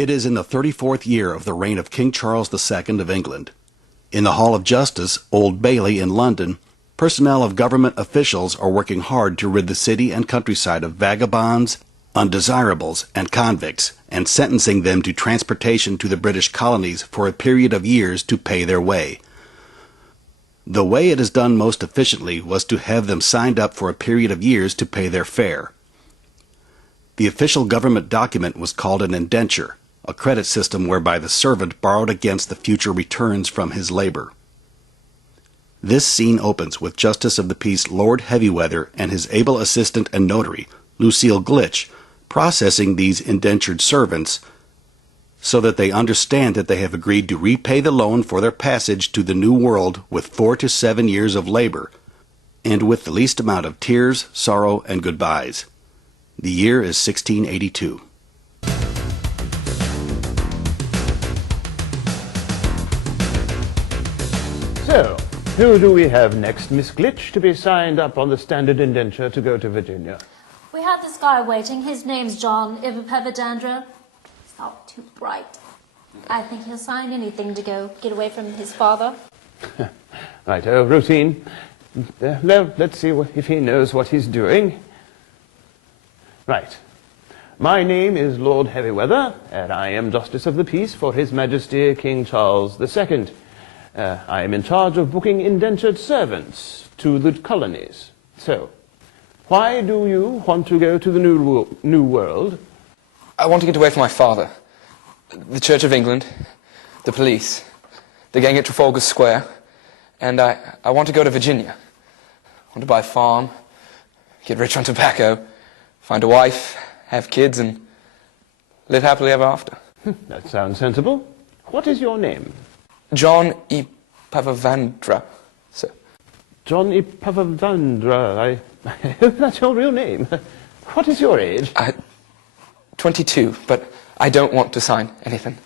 It is in the 34th year of the reign of King Charles II of England. In the Hall of Justice, Old Bailey in London, personnel of government officials are working hard to rid the city and countryside of vagabonds, undesirables, and convicts, and sentencing them to transportation to the British colonies for a period of years to pay their way. The way it is done most efficiently was to have them signed up for a period of years to pay their fare. The official government document was called an indenture, a credit system whereby the servant borrowed against the future returns from his labor. This scene opens with Justice of the Peace Lord Heavyweather and his able assistant and notary, Lucille Glitch, processing these indentured servants so that they understand that they have agreed to repay the loan for their passage to the New World with 4 to 7 years of labor, and with the least amount of tears, sorrow, and goodbyes. The year is 1682. So, who do we have next, Miss Glitch, to be signed up on the standard indenture to go to Virginia? We have this guy waiting. His name's John Ibapavadandra. He's not too bright. I think he'll sign anything to get away from his father. Right, routine. Let's see if he knows what he's doing. Right. My name is Lord Heavyweather, and I am Justice of the Peace for His Majesty King Charles II. I am in charge of booking indentured servants to the colonies. So, why do you want to go to the New World? I want to get away from my father, the Church of England, the police, the gang at Trafalgar Square, and I want to go to Virginia. I want to buy a farm, get rich on tobacco, find a wife, have kids, and live happily ever after. That sounds sensible. What is your name? John E. Pavavandra, sir. John E. Pavavandra. I hope that's your real name. What is your age? 22, but I don't want to sign anything.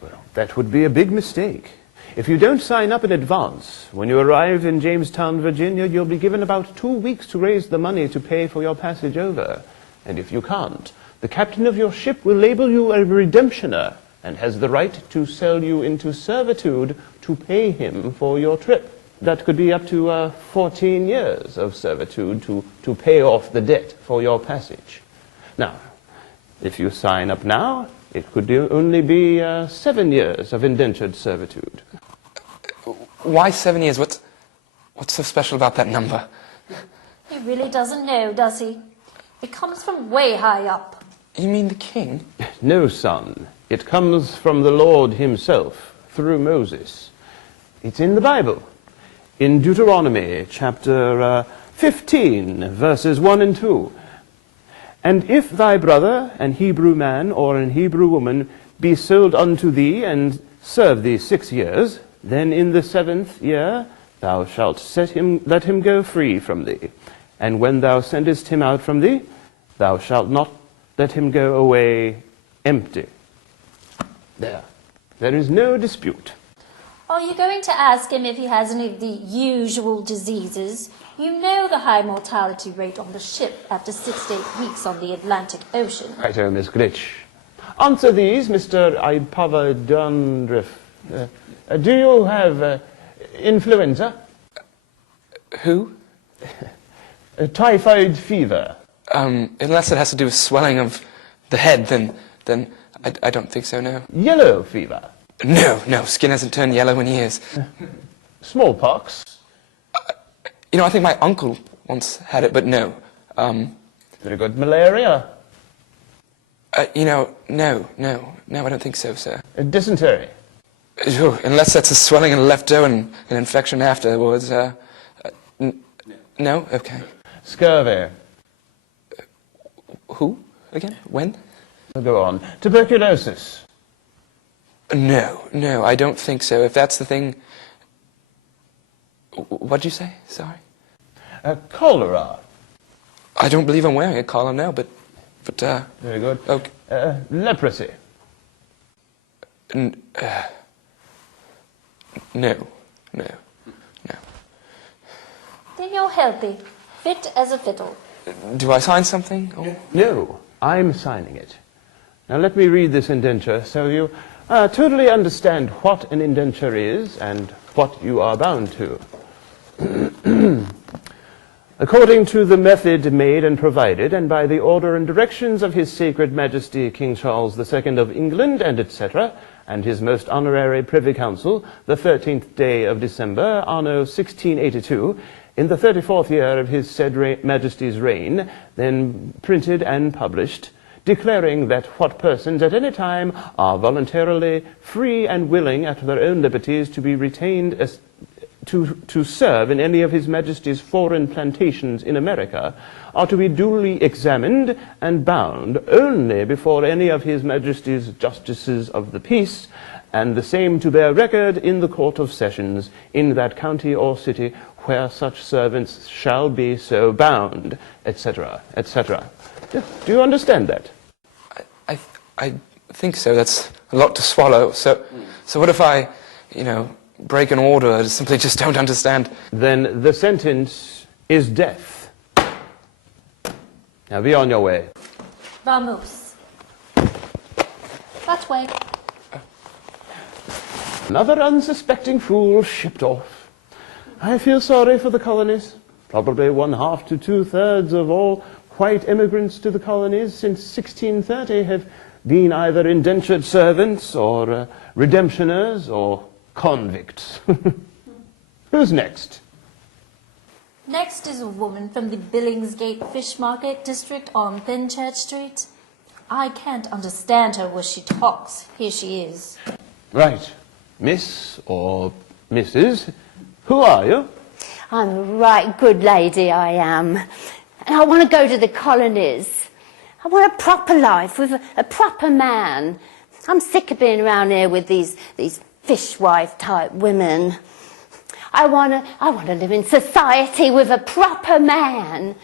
Well, that would be a big mistake. If you don't sign up in advance, when you arrive in Jamestown, Virginia, you'll be given about 2 weeks to raise the money to pay for your passage over. And if you can't, the captain of your ship will label you a redemptioner and has the right to sell you into servitude to pay him for your trip. That could be up to 14 years of servitude to pay off the debt for your passage. Now, if you sign up now, it could only be 7 years of indentured servitude. Why 7 years? What's so special about that number? He really doesn't know, does he? It comes from way high up. You mean the king? No, son. It comes from the Lord himself, through Moses. It's in the Bible. In Deuteronomy, chapter 15, verses 1 and 2. And if thy brother, an Hebrew man or an Hebrew woman, be sold unto thee, and serve thee 6 years, then in the 7th year thou shalt let him go free from thee. And when thou sendest him out from thee, thou shalt not let him go away empty. There is no dispute. Are you going to ask him if he has any of the usual diseases? You know the high mortality rate on the ship after 6 to 8 weeks on the Atlantic Ocean. Righto, Miss Glitch. Answer these, Mr. Ipavadandrif. Do you have influenza? Who? Typhoid fever. Unless it has to do with swelling of the head, then I don't think so, no. Yellow fever. No, skin hasn't turned yellow in years. Smallpox. I think my uncle once had it, but no. Very good. Malaria. No, I don't think so, sir. Dysentery. Unless that's a swelling in the left toe and an infection afterwards, no? Okay. Scurvy. Who? Again? When? I'll go on. Tuberculosis. No, I don't think so. If that's the thing... What'd you say? Sorry? Cholera. I don't believe I'm wearing a collar now, but Very good. Okay. Leprosy. No. Then you're healthy, fit as a fiddle. Do I sign something? Oh. No, I'm signing it. Now let me read this indenture so you totally understand what an indenture is and what you are bound to. According to the method made and provided, and by the order and directions of His Sacred Majesty King Charles II of England, and etc., and His Most Honorary Privy Council, the 13th day of December, anno 1682, in the 34th year of His said Majesty's reign, then printed and published, declaring that what persons at any time are voluntarily free and willing at their own liberties to be retained as to serve in any of His Majesty's foreign plantations in America are to be duly examined and bound only before any of His Majesty's justices of the peace, and the same to bear record in the Court of Sessions in that county or city where such servants shall be so bound, etc., etc. Do you understand that? I think so. That's a lot to swallow. So what if I, break an order? I simply just don't understand. Then the sentence is death. Now be on your way. Vamos. That way. Another unsuspecting fool shipped off. I feel sorry for the colonies. Probably 1/2 to 2/3 of all white immigrants to the colonies since 1630 have been either indentured servants or redemptioners or convicts. Who's next? Next is a woman from the Billingsgate Fish Market District on Fenchurch Street. I can't understand her when she talks. Here she is. Right. Miss or Mrs. Who are you? I'm a right good lady, I am. And I want to go to the colonies. I want a proper life with a proper man. I'm sick of being around here with these fishwife type women. I want to live in society with a proper man.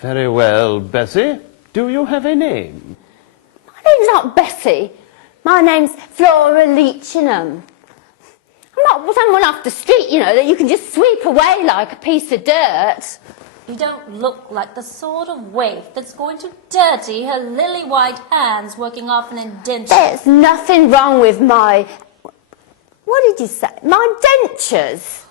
Very well, Bessie. Do you have a name? My name's not Bessie. My name's Flora Leachingham. I'm not someone off the street, that you can just sweep away like a piece of dirt. You don't look like the sort of waif that's going to dirty her lily-white hands working off an indenture. There's nothing wrong with my... What did you say? My dentures.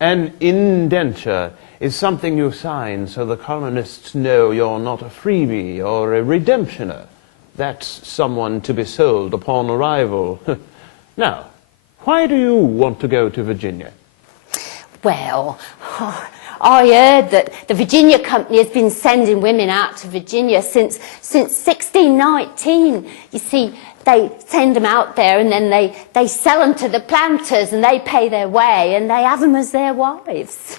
An indenture is something you sign so the colonists know you're not a freebie or a redemptioner. That's someone to be sold upon arrival. Now, why do you want to go to Virginia? Well, I heard that the Virginia Company has been sending women out to Virginia since 1619. You see, they send them out there and then they sell them to the planters and they pay their way and they have them as their wives.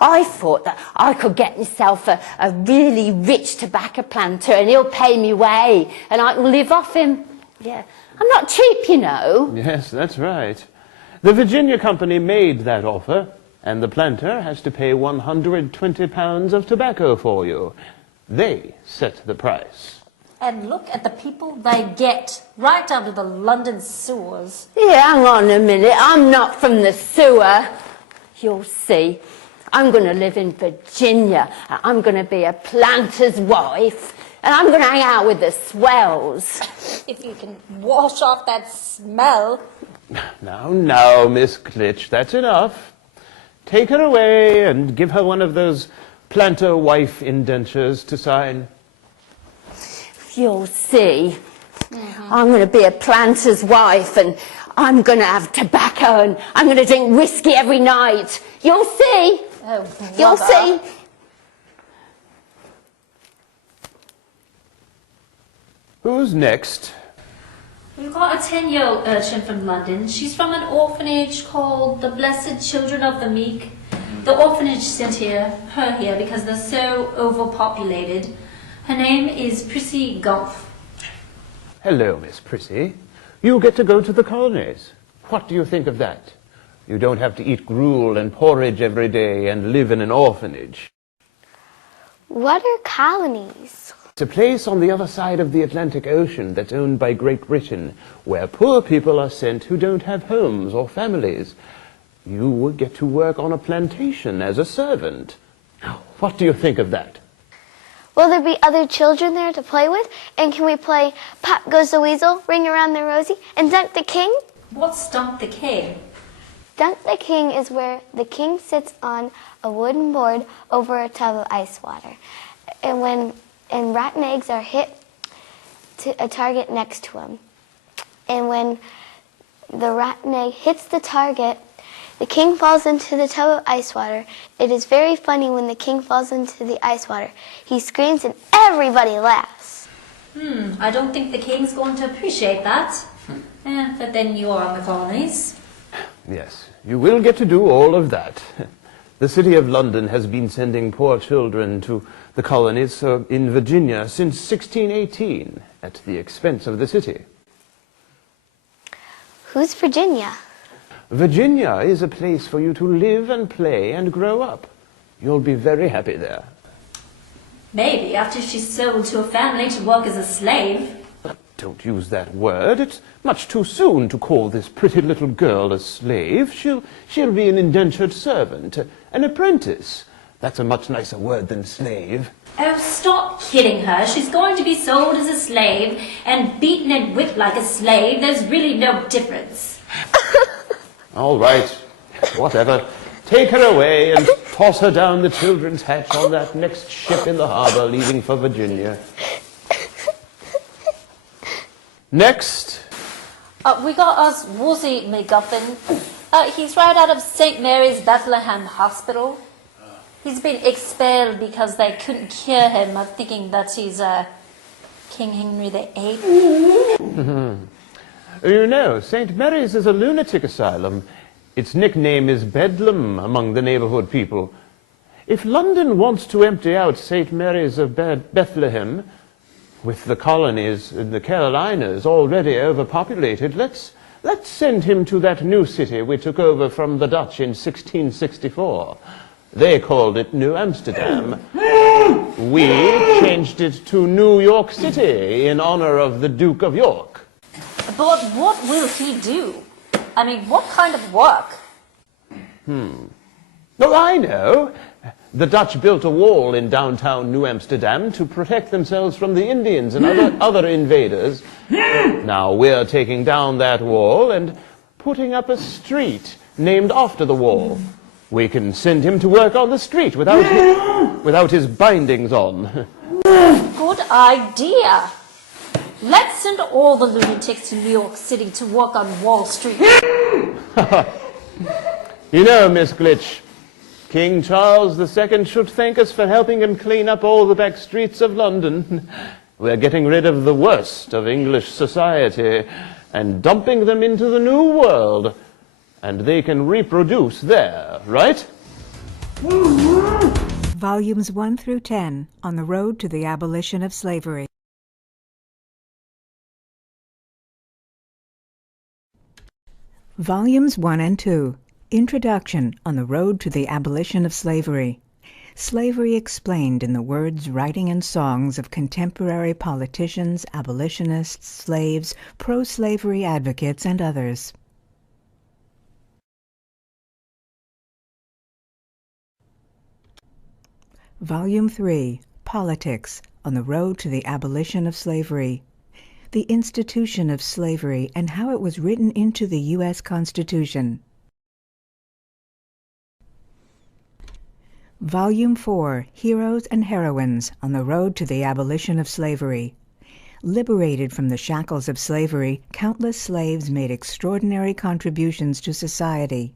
I thought that I could get myself a really rich tobacco planter and he'll pay me way and I can live off him. Yeah, I'm not cheap, Yes, that's right. The Virginia Company made that offer, and the planter has to pay 120 pounds of tobacco for you. They set the price. And look at the people they get right out of the London sewers. Yeah, hang on a minute. I'm not from the sewer. You'll see. I'm going to live in Virginia. I'm going to be a planter's wife. And I'm going to hang out with the swells. If you can wash off that smell. Now, Miss Klitsch, that's enough. Take her away and give her one of those planter wife indentures to sign. You'll see. I'm going to be a planter's wife and I'm going to have tobacco and I'm going to drink whiskey every night. You'll see. Oh, You'll see. Who's next? We've got a 10-year-old urchin from London. She's from an orphanage called the Blessed Children of the Meek. The orphanage sent her here because they're so overpopulated. Her name is Prissy Gumph. Hello, Miss Prissy. You get to go to the colonies. What do you think of that? You don't have to eat gruel and porridge every day and live in an orphanage. What are colonies? It's a place on the other side of the Atlantic Ocean that's owned by Great Britain, where poor people are sent who don't have homes or families. You would get to work on a plantation as a servant. Now, what do you think of that? Will there be other children there to play with? And can we play Pop Goes the Weasel, Ring Around the Rosie, and Dunk the King? What's Dunk the King? Dunk the King is where the king sits on a wooden board over a tub of ice water. And rotten eggs are hit to a target next to him. And when the rotten egg hits the target, the king falls into the tub of ice water. It is very funny when the king falls into the ice water. He screams and everybody laughs. I don't think the king's going to appreciate that. But then you are on the colonies. Yes, you will get to do all of that. The city of London has been sending poor children to the colonies in Virginia since 1618 at the expense of the city. Who's Virginia? Virginia is a place for you to live and play and grow up. You'll be very happy there. Maybe after she's sold to a family to work as a slave. Don't use that word. It's much too soon to call this pretty little girl a slave. She'll be an indentured servant, an apprentice. That's a much nicer word than slave. Oh, stop kidding her. She's going to be sold as a slave and beaten and whipped like a slave. There's really no difference. All right, whatever. Take her away and toss her down the children's hatch on that next ship in the harbor leaving for Virginia. Next. We got us Wolsey McGuffin. He's right out of St. Mary's Bethlehem Hospital. He's been expelled because they couldn't cure him of thinking that he's King Henry VIII. You know, St. Mary's is a lunatic asylum. Its nickname is Bedlam among the neighborhood people. If London wants to empty out St. Mary's of Bethlehem, with the colonies in the Carolinas already overpopulated, let's send him to that new city we took over from the Dutch in 1664. They called it New Amsterdam. We changed it to New York City in honor of the Duke of York. But what will he do? I mean, what kind of work? Oh, I know. The Dutch built a wall in downtown New Amsterdam to protect themselves from the Indians and other invaders. Now we're taking down that wall and putting up a street named after the wall. We can send him to work on the street without his bindings on. Good idea. Let's send all the lunatics to New York City to work on Wall Street. You know, Miss Glitch, King Charles II should thank us for helping him clean up all the back streets of London. We're getting rid of the worst of English society and dumping them into the New World. And they can reproduce there, right? Volumes 1 through 10 on the road to the abolition of slavery. Volumes 1 and 2. Introduction on the road to the abolition of slavery. Slavery explained in the words, writing, and songs of contemporary politicians, abolitionists, slaves, pro-slavery advocates, and others. Volume 3. Politics on the road to the abolition of slavery. The institution of slavery and how it was written into the U.S. Constitution. Volume 4. Heroes and Heroines on the road to the abolition of slavery. Liberated from the shackles of slavery, countless slaves made extraordinary contributions to society.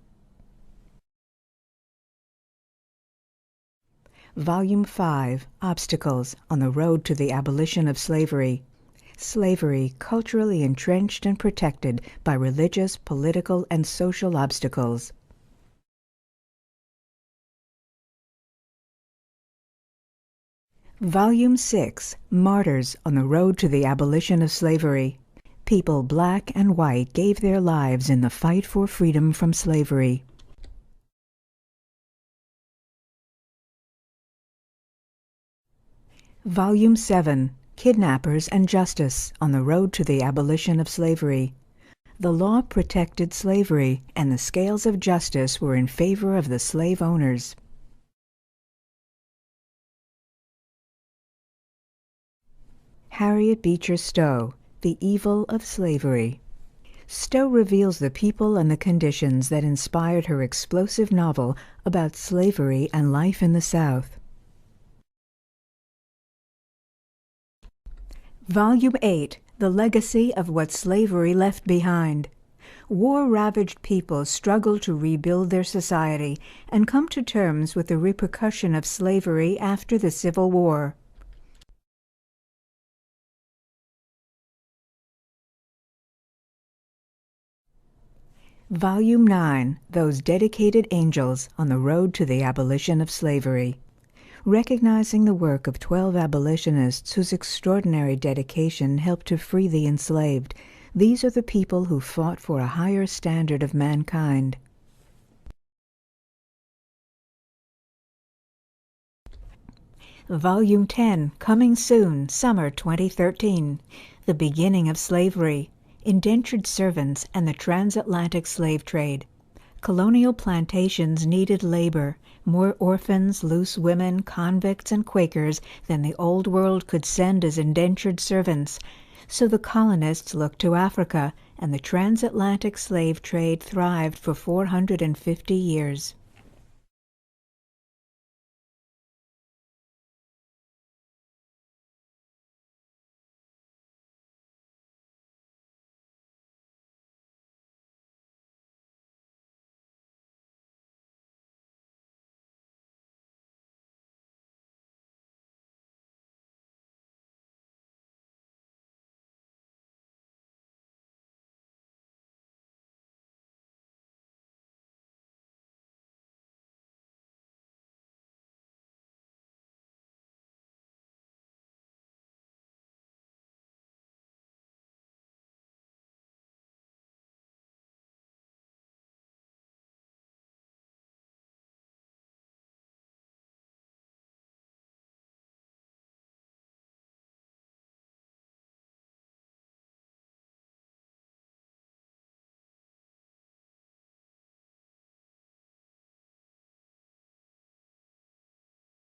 Volume 5. Obstacles on the road to the abolition of slavery. Slavery, culturally entrenched and protected by religious, political, and social obstacles. Volume 6. Martyrs on the road to the abolition of slavery. People black and white gave their lives in the fight for freedom from slavery. Volume 7. Kidnappers and Justice on the road to the abolition of slavery. The law protected slavery, and the scales of justice were in favor of the slave owners. Harriet Beecher Stowe, The Evil of Slavery. Stowe reveals the people and the conditions that inspired her explosive novel about slavery and life in the South. Volume 8, The Legacy of What Slavery Left Behind. War-ravaged peoples struggle to rebuild their society and come to terms with the repercussion of slavery after the Civil War. Volume 9, Those Dedicated Angels on the Road to the Abolition of Slavery. Recognizing the work of 12 abolitionists whose extraordinary dedication helped to free the enslaved, these are the people who fought for a higher standard of mankind. Volume 10, coming soon, summer 2013. The Beginning of Slavery. Indentured servants and the transatlantic slave trade. Colonial plantations needed labor, more orphans, loose women, convicts, and Quakers than the Old World could send as indentured servants. So the colonists looked to Africa, and the transatlantic slave trade thrived for 450 years.